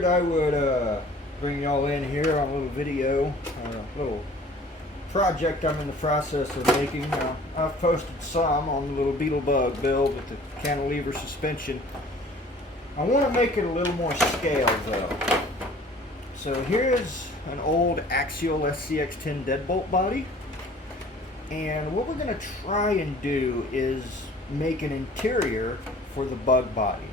figured I would bring y'all in here on a little video, a little project I'm in the process of making. I've posted some on the little beetle bug build with the cantilever suspension. I want to make it a little more scale though. So here's an old axial scx10 deadbolt body, and what we're going to try and do is make an interior for the bug body.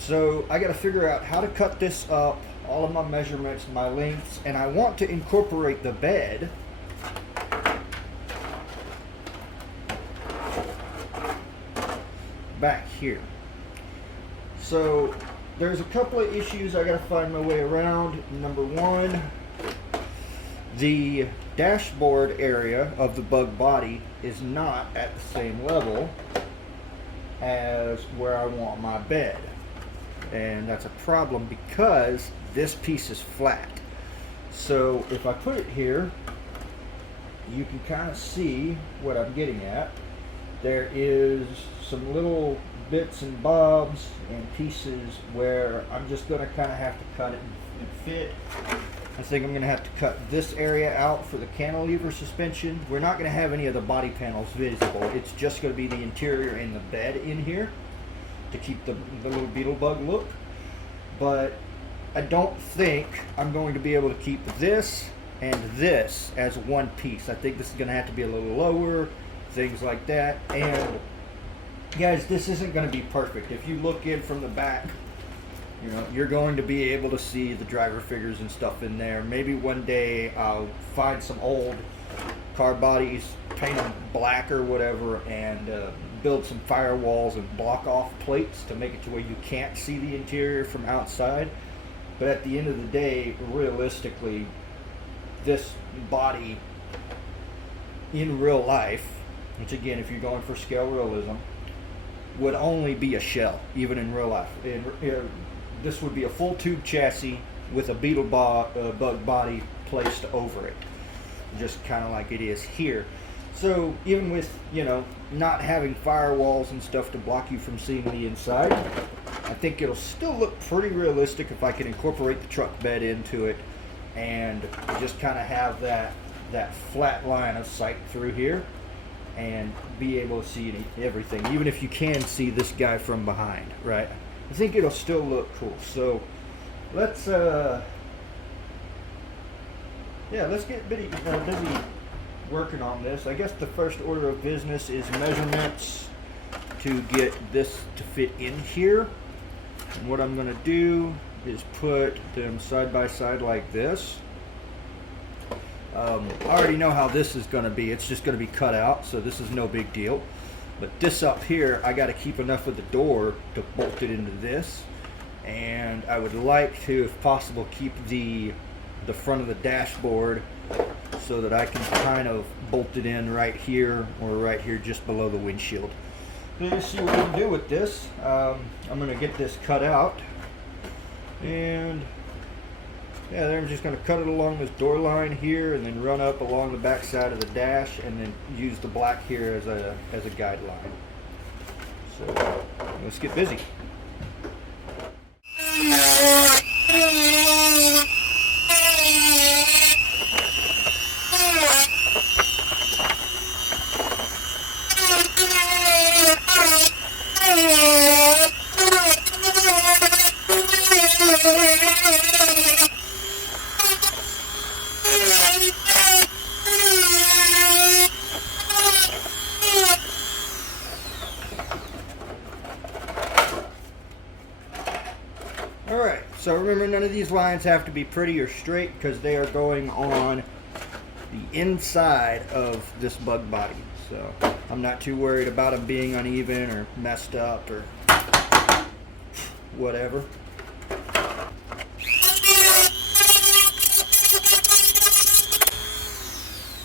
So I got to figure out how to cut this up, all of my measurements, my lengths, and I want to incorporate the bed back here. So there's a couple of issues I gotta find my way around. Number one, the dashboard area of the bug body is not at the same level as where I want my bed, and that's a problem because this piece is flat. So if I put it here, you can kind of see what I'm getting at. There is some little bits and bobs and pieces where I'm just going to kind of have to cut it and fit. I think I'm going to have to cut this area out for the cantilever suspension. We're not going to have any of the body panels visible. It's just going to be the interior and the bed in here to keep the little beetle bug look. But I don't think I'm going to be able to keep this and this as one piece. I think this is going to have to be a little lower, things like that. And guys, this isn't going to be perfect. If you look in from the back, you know, you're going to be able to see the driver figures and stuff in there. Maybe one day I'll find some old car bodies, paint them black or whatever, and build some firewalls and block off plates to make it to where you can't see the interior from outside. But at the end of the day, realistically, this body in real life, which again, if you're going for scale realism, would only be a shell, even in real life. This would be a full tube chassis with a beetle bug body placed over it, just kind of like it is here. So even with, you know, not having firewalls and stuff to block you from seeing the inside, I think it'll still look pretty realistic if I can incorporate the truck bed into it and just kind of have that flat line of sight through here and be able to see everything, even if you can see this guy from behind, right? I think it'll still look cool. So let's get busy working on this. I guess the first order of business is measurements to get this to fit in here. And what I'm going to do is put them side by side like this. I already know how this is going to be. It's just going to be cut out, so this is no big deal. But this up here, I got to keep enough of the door to bolt it into this. And I would like to, if possible, keep the front of the dashboard so that I can kind of bolt it in right here or right here just below the windshield. Let's see what we can do with this. I'm going to get this cut out, and yeah, there I'm just going to cut it along this door line here and then run up along the back side of the dash and then use the black here as a guideline. So let's get busy. Alright, so remember, none of these lines have to be pretty or straight because they are going on the inside of this bug body. So I'm not too worried about them being uneven or messed up or whatever.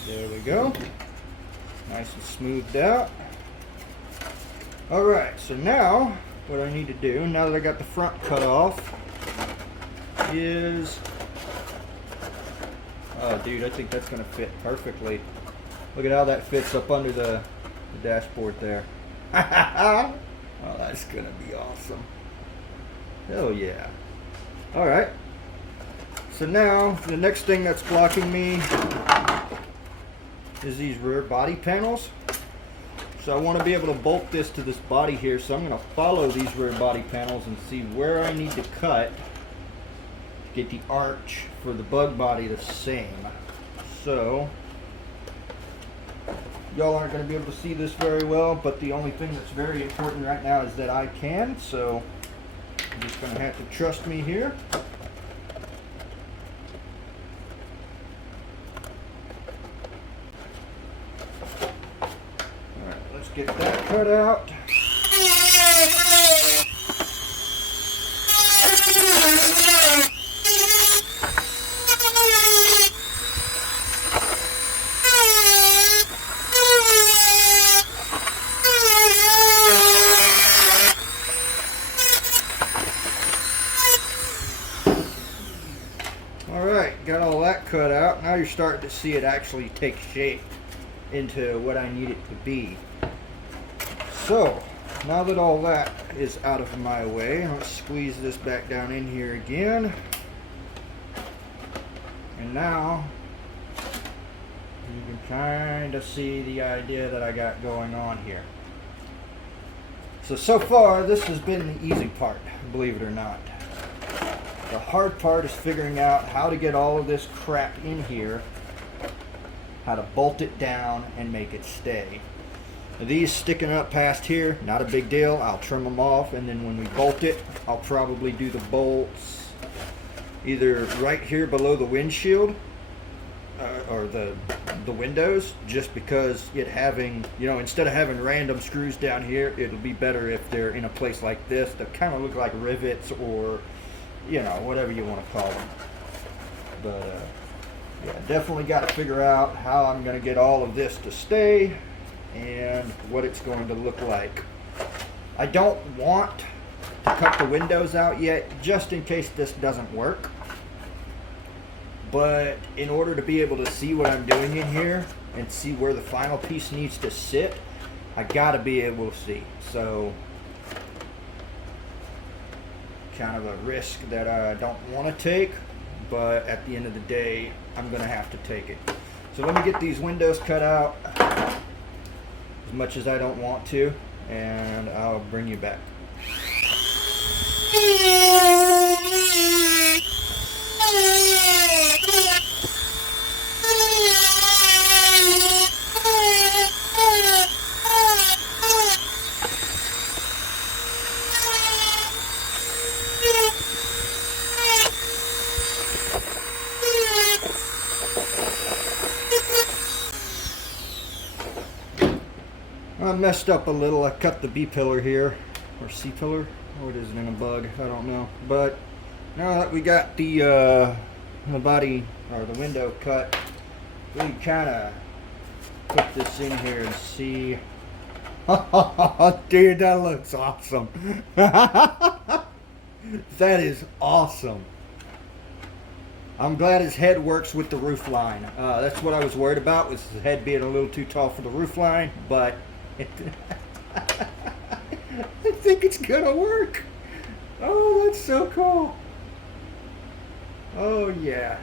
There we go. Nice and smoothed out. Alright, so now what I need to do, now that I got the front cut off, is, oh dude, I think that's going to fit perfectly. Look at how that fits up under the dashboard there. Oh, that's going to be awesome. Hell yeah. Alright, So now, the next thing that's blocking me is these rear body panels. So I want to be able to bolt this to this body here, so I'm going to follow these rear body panels and see where I need to cut to get the arch for the bug body the same. So, y'all aren't going to be able to see this very well, but the only thing that's very important right now is that I can, so you're just going to have to trust me here. Alright, let's get that cut out. Alright, got all that cut out. Now you're starting to see it actually take shape into what I need it to be. So, now that all that is out of my way, let's squeeze this back down in here again. And now, you can kind of see the idea that I got going on here. So far, this has been the easy part, believe it or not. The hard part is figuring out how to get all of this crap in here, how to bolt it down and make it stay. Now, these sticking up past here, not a big deal. I'll trim them off, and then when we bolt it, I'll probably do the bolts either right here below the windshield or the windows, just because it having, you know, instead of having random screws down here, it'll be better if they're in a place like this that kind of look like rivets, or you know, whatever you want to call them. But yeah, definitely got to figure out how I'm going to get all of this to stay and what it's going to look like. I don't want to cut the windows out yet, just in case this doesn't work. But in order to be able to see what I'm doing in here and see where the final piece needs to sit, I got to be able to see. So, kind of a risk that I don't want to take, but at the end of the day, I'm going to have to take it. So let me get these windows cut out, as much as I don't want to, and I'll bring you back. I messed up a little. I cut the B pillar here, or C pillar. What is it in a bug? I don't know. But now that we got the body or the window cut, we can kind of put this in here and see. Oh, dude, that looks awesome. That is awesome. I'm glad his head works with the roof line. That's what I was worried about, was his head being a little too tall for the roof line, but I think it's gonna work. Oh, that's so cool. Oh yeah.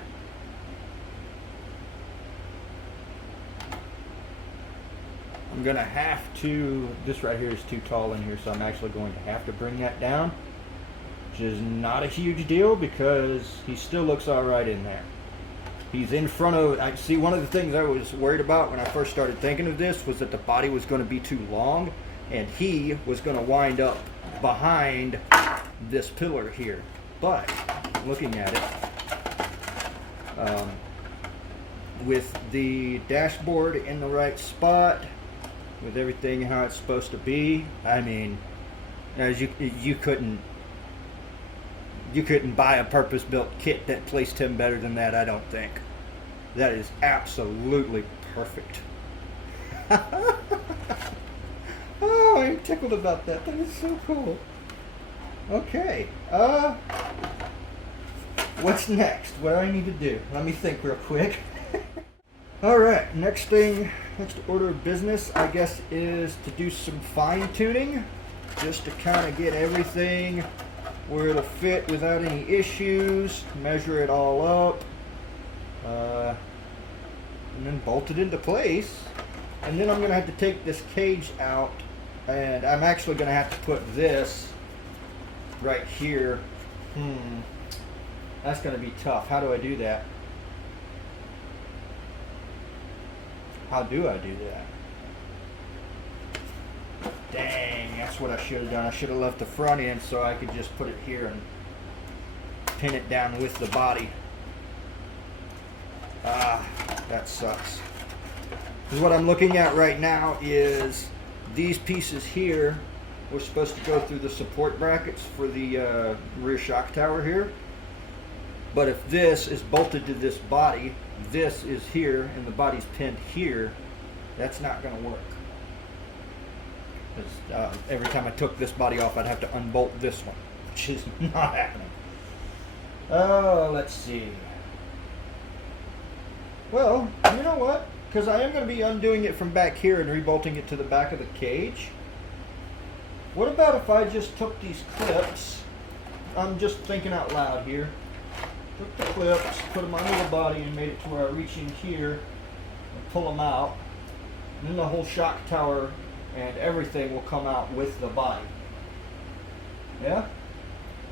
I'm gonna have to, this right here is too tall in here, so I'm actually going to have to bring that down, which is not a huge deal because he still looks all right in there. He's in front of, I see, one of the things I was worried about when I first started thinking of this was that the body was going to be too long and he was going to wind up behind this pillar here. But looking at it, with the dashboard in the right spot, with everything how it's supposed to be, I mean, as you couldn't buy a purpose-built kit that placed him better than that, I don't think. That is absolutely perfect. Oh, I'm tickled about that. That is so cool. Okay. What's next? What do I need to do? Let me think real quick. Alright, next order of business, I guess, is to do some fine-tuning, just to kind of get everything where it'll fit without any issues. Measure it all up, and then bolt it into place. And then I'm going to have to take this cage out, and I'm actually going to have to put this right here. That's going to be tough. How do I do that? How do I do that? Dang, that's what I should have done. I should have left the front end so I could just put it here and pin it down with the body. Ah, that sucks. Because what I'm looking at right now is these pieces here were supposed to go through the support brackets for the rear shock tower here. But if this is bolted to this body, this is here, and the body's pinned here, that's not going to work. Because every time I took this body off, I'd have to unbolt this one, which is not happening. Oh, let's see. Well, you know what? Because I am going to be undoing it from back here and rebolting it to the back of the cage. What about if I just took these clips? I'm just thinking out loud here. Took the clips, put them under the body, and made it to where I reach in here and pull them out. And then the whole shock tower and everything will come out with the body. Yeah?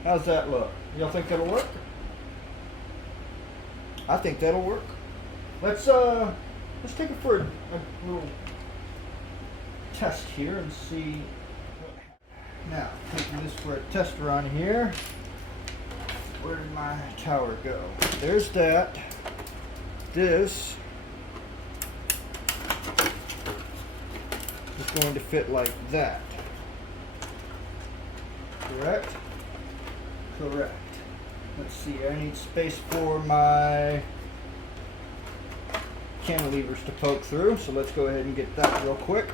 How's that look? Y'all think that'll work? I think that'll work. Let's take it for a little test here and see. Now, taking this for a test run here. Where did my tower go? There's that. This is going to fit like that. Correct? Correct. Let's see, I need space for my cantilevers to poke through, so let's go ahead and get that real quick.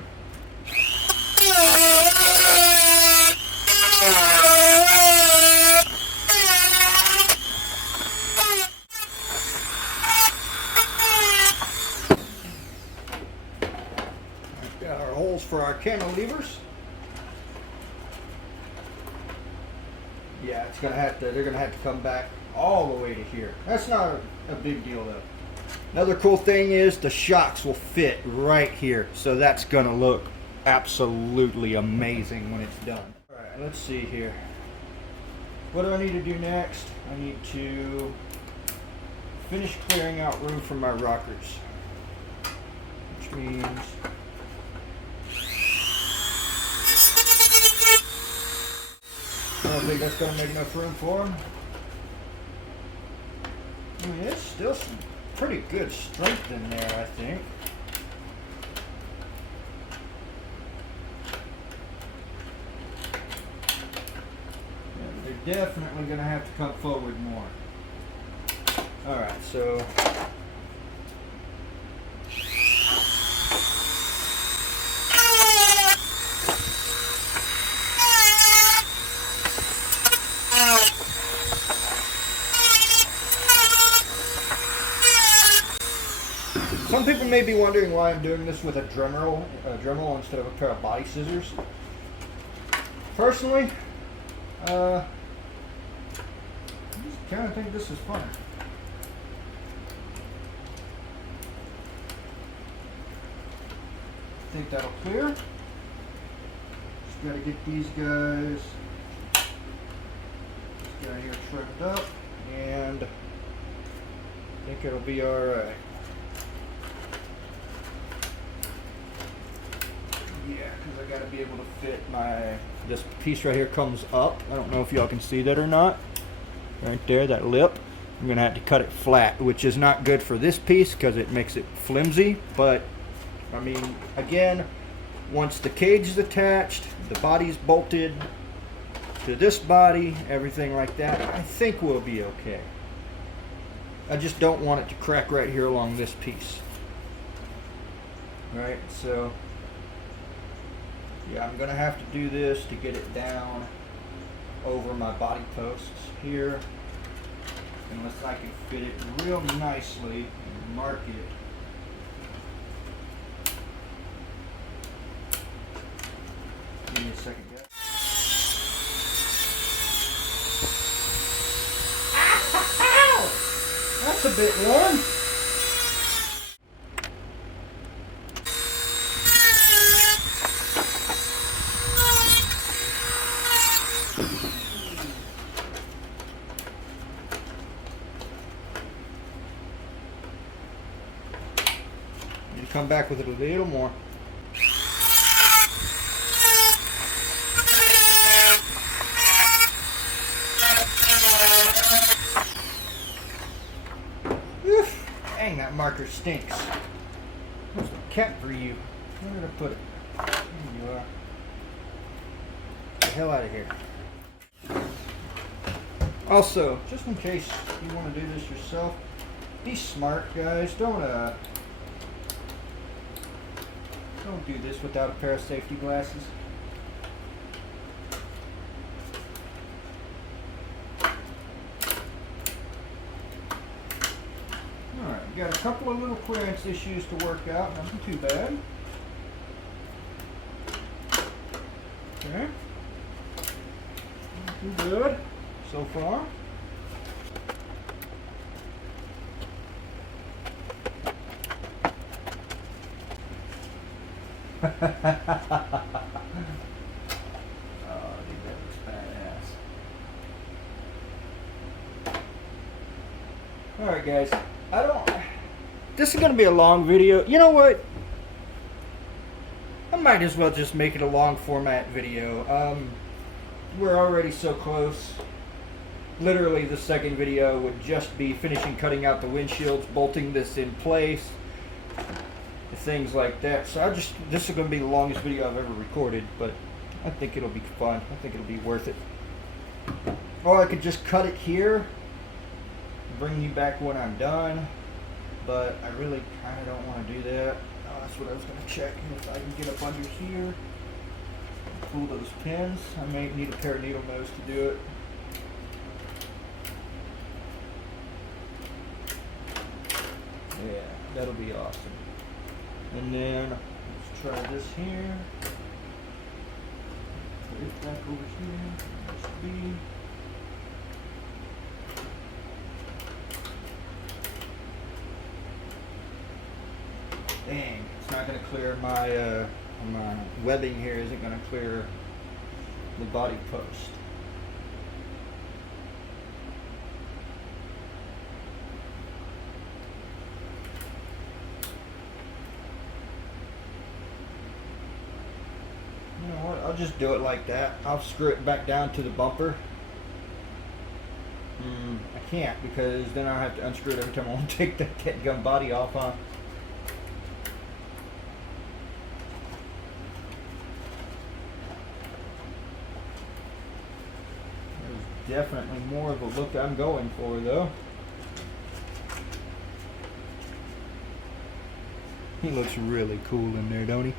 We've got our holes for our cantilevers. Yeah, they're gonna have to come back all the way to here. That's not a big deal though. Another cool thing is the shocks will fit right here, so that's gonna look absolutely amazing when it's done. All right, let's see here. What do I need to do next? I need to finish clearing out room for my rockers, which means I don't think that's going to make enough room for them. I mean, it's still some pretty good strength in there, I think. Yeah, they're definitely going to have to come forward more. Alright, so some people may be wondering why I'm doing this with a Dremel instead of a pair of body scissors. Personally, I just kind of think this is fun. I think that'll clear. Just gotta get these guys down here trimmed up, and I think it'll be alright. Yeah, because I gotta be able to fit this piece right here comes up. I don't know if y'all can see that or not. Right there, that lip. I'm gonna have to cut it flat, which is not good for this piece because it makes it flimsy. But I mean, again, once the cage is attached, the body's bolted to this body, everything like that, I think we'll be okay. I just don't want it to crack right here along this piece. Right, so yeah, I'm gonna have to do this to get it down over my body posts here, unless I can fit it real nicely and mark it. Give me a second, guys. that's a bit warm. Need to come back with it a little more. Dang, that marker stinks. Where's the cat for you? Where did I put it? There you are. Get the hell out of here. Also, just in case you want to do this yourself, be smart, guys. Don't do this without a pair of safety glasses. Alright, we got a couple of little clearance issues to work out. Nothing too bad. Okay. Not too good so far. Oh, dude, that looks badass. Alright guys, this is going to be a long video. You know what? I might as well just make it a long format video. We're already so close. Literally the second video would just be finishing cutting out the windshields, bolting this in place, things like that. So this is going to be the longest video I've ever recorded, but I think it'll be fun. I think it'll be worth it. Or I could just cut it here, bring you back when I'm done, but I really kind of don't want to do that. Oh, that's what I was going to check, if I can get up under here, pull those pins. I may need a pair of needle nose to do it. Yeah, that'll be awesome. And then let's try this here. Put it back over here. Must be. Dang, it's not going to clear my webbing here. Isn't going to clear the body post. You know what? I'll just do it like that. I'll screw it back down to the bumper. I can't, because then I'll have to unscrew it every time I want to take that gun body off, huh? There's definitely more of a look I'm going for, though. He looks really cool in there, don't he?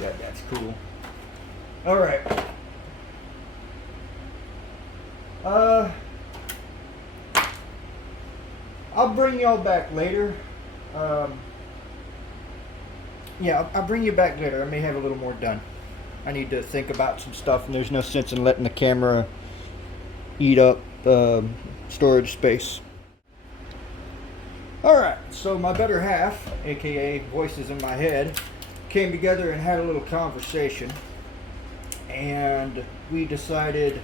Yeah, that's cool. Alright. I'll bring y'all back later. Yeah, I'll bring you back later. I may have a little more done. I need to think about some stuff, and there's no sense in letting the camera eat up storage space. Alright, so my better half, aka voices in my head, came together and had a little conversation, and we decided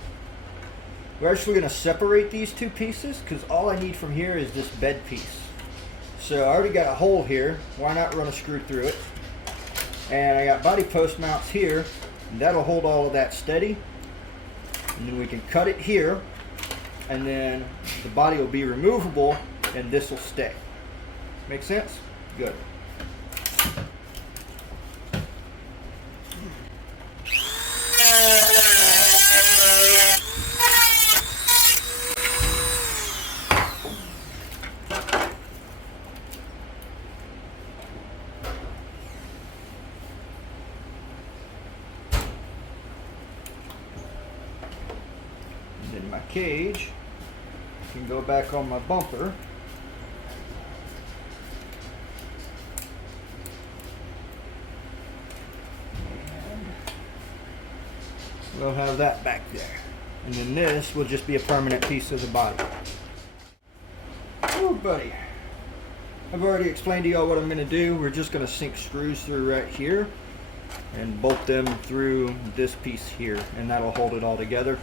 we're actually going to separate these two pieces, because all I need from here is this bed piece. So I already got a hole here, why not run a screw through it? And I got body post mounts here, and that'll hold all of that steady. And then we can cut it here, and then the body will be removable, and this will stay. Make sense? Good. Then my cage can go back on my bumper. And we'll have that back there. And then this will just be a permanent piece of the body. buddy. I've already explained to y'all what I'm going to do. We're just going to sink screws through right here and bolt them through this piece here, and that'll hold it all together.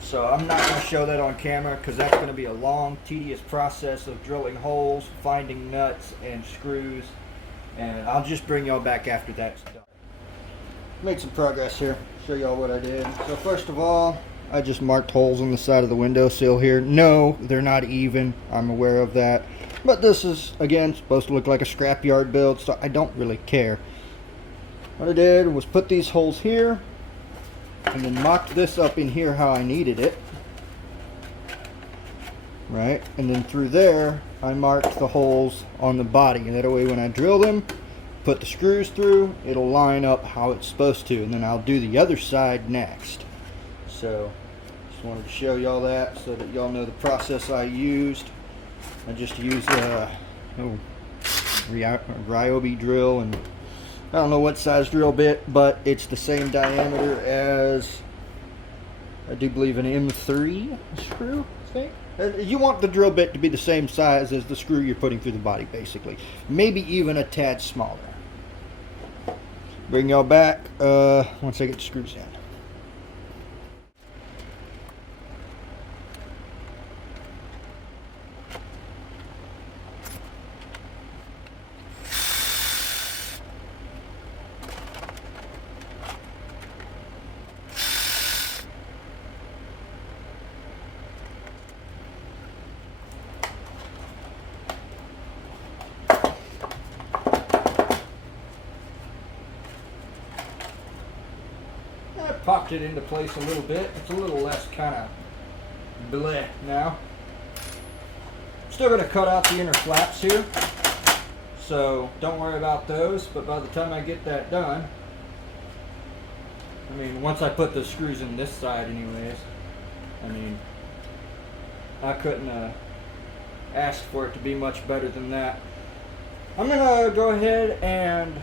So I'm not going to show that on camera because that's going to be a long, tedious process of drilling holes, finding nuts and screws, and I'll just bring y'all back after that's done. Made some progress here. Show y'all what I did. So first of all, I just marked holes on the side of the windowsill here. No, they're not even. I'm aware of that. But this is, again, supposed to look like a scrapyard build, so I don't really care. What I did was put these holes here, and then mocked this up in here how I needed it. Right? And then through there, I marked the holes on the body. And that way when I drill them, put the screws through, it'll line up how it's supposed to. And then I'll do the other side next. So, just wanted to show y'all that so that y'all know the process I used. I just used a Ryobi drill, and I don't know what size drill bit, but it's the same diameter as, I do believe, an M3 screw, I think. You want the drill bit to be the same size as the screw you're putting through the body, basically. Maybe even a tad smaller. Bring y'all back once I get the screws in. Popped it into place a little bit. It's a little less kind of bleh now. Still going to cut out the inner flaps here, so don't worry about those. But by the time I get that done, I mean, once I put the screws in this side anyways, I mean, I couldn't ask for it to be much better than that. I'm going to go ahead and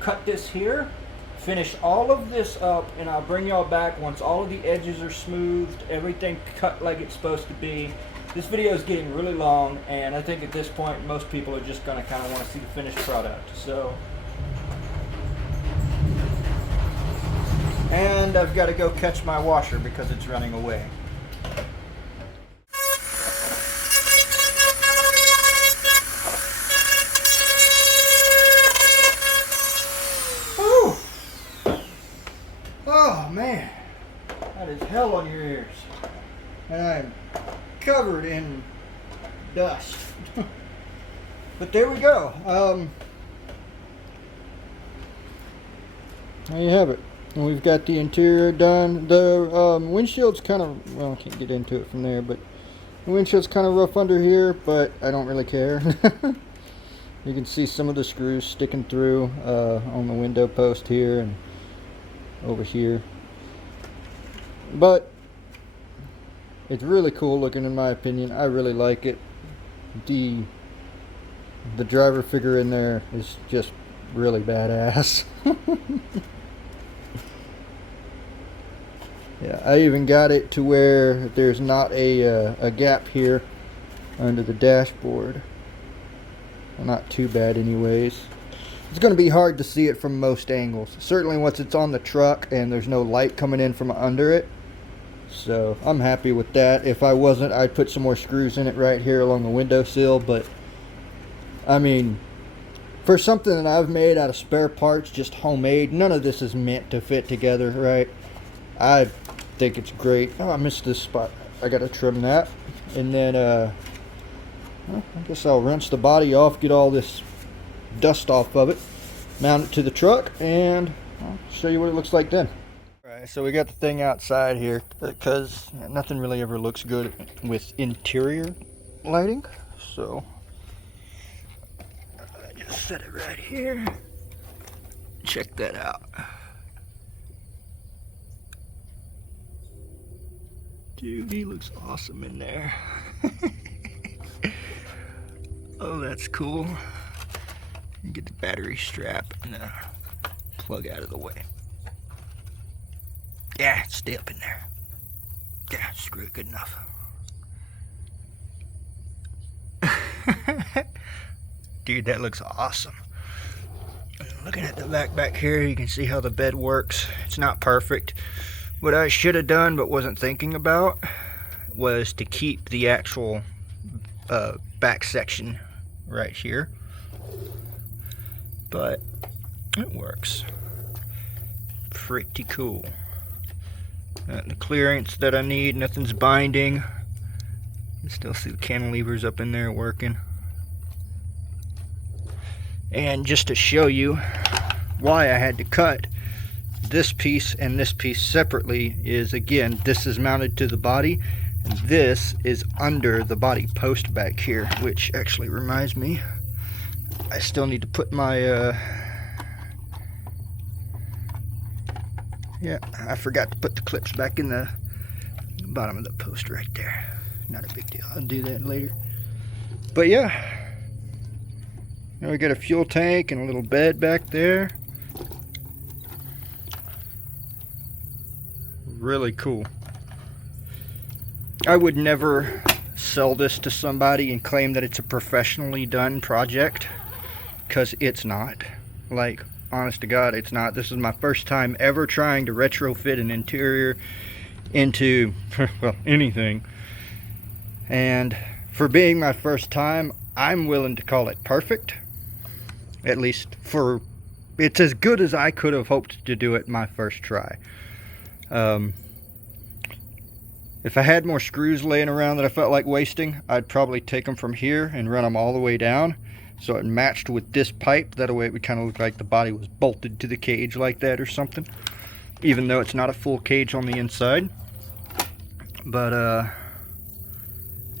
cut this here, finish all of this up, and I'll bring y'all back once all of the edges are smoothed, everything cut like it's supposed to be. This video is getting really long, and I think at this point most people are just going to kind of want to see the finished product. So, and I've got to go catch my washer because it's running away. Oh man, that is hell on your ears. And I'm covered in dust. But there we go. There you have it. And we've got the interior done. The windshield's kind of, well, I can't get into it from there, but the windshield's kind of rough under here, but I don't really care. You can see some of the screws sticking through on the window post here and over here, but it's really cool looking in my opinion. I really like it. The driver figure in there is just really badass. Yeah, I even got it to where there's not a gap here under the dashboard. Well, not too bad anyways. It's going to be hard to see it from most angles. Certainly once it's on the truck and there's no light coming in from under it. So I'm happy with that. If I wasn't, I'd put some more screws in it right here along the windowsill. But I mean, for something that I've made out of spare parts, just homemade, none of this is meant to fit together, right? I think it's great. Oh, I missed this spot. I got to trim that. And then well, I guess I'll rinse the body off, get all this dust off of it, mount it to the truck, and I'll show you what it looks like then. Alright, so we got the thing outside here because nothing really ever looks good with interior lighting. So I just set it right here. Check that out. Dude, he looks awesome in there. Oh, that's cool. Get the battery strap and the plug out of the way. Yeah, stay up in there. Yeah, screw it, good enough. Dude, that looks awesome. Looking at the back here, you can see how the bed works. It's not perfect. What I should have done but wasn't thinking about was to keep the actual back section right here. But it works. Pretty cool. The clearance that I need, nothing's binding. You can still see the cantilevers up in there working. And just to show you why I had to cut this piece and this piece separately is, again, this is mounted to the body and this is under the body post back here, which actually reminds me, I still need to put my yeah, I forgot to put the clips back in the bottom of the post right there. Not a big deal, I'll do that later. But yeah, now we got a fuel tank and a little bed back there. Really cool. I would never sell this to somebody and claim that it's a professionally done project, because it's not. Like, honest to God, it's not. This is my first time ever trying to retrofit an interior into, well, anything. And for being my first time, I'm willing to call it perfect. At least for, it's as good as I could have hoped to do it my first try. If I had more screws laying around that I felt like wasting, I'd probably take them from here and run them all the way down so it matched with this pipe. That way it would kind of look like the body was bolted to the cage like that or something, even though it's not a full cage on the inside. But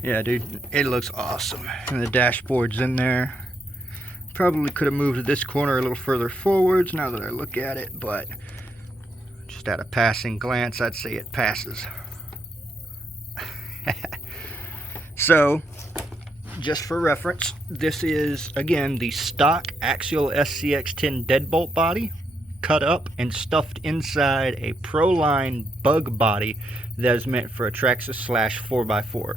yeah, dude, it looks awesome. And the dashboard's in there. Probably could have moved this corner a little further forwards now that I look at it, but just at a passing glance, I'd say it passes. So, just for reference, this is, again, the stock axial scx10 deadbolt body, cut up and stuffed inside a Proline bug body that is meant for a Traxxas / 4x4.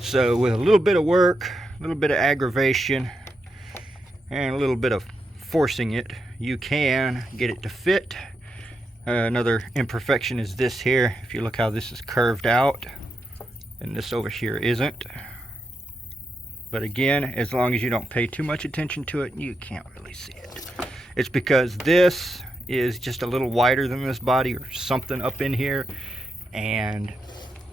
So, with a little bit of work, a little bit of aggravation, and a little bit of forcing it, you can get it to fit. Another imperfection is this here. If you look how this is curved out, and this over here isn't. But again, as long as you don't pay too much attention to it, you can't really see it. It's because this is just a little wider than this body or something up in here, and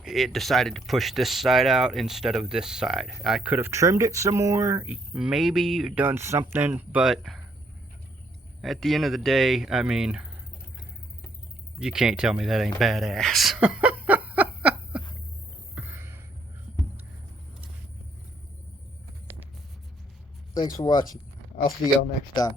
it decided to push this side out instead of this side. I could have trimmed it some more, maybe done something, but at the end of the day, I mean, you can't tell me that ain't badass. Thanks for watching. I'll see y'all next time.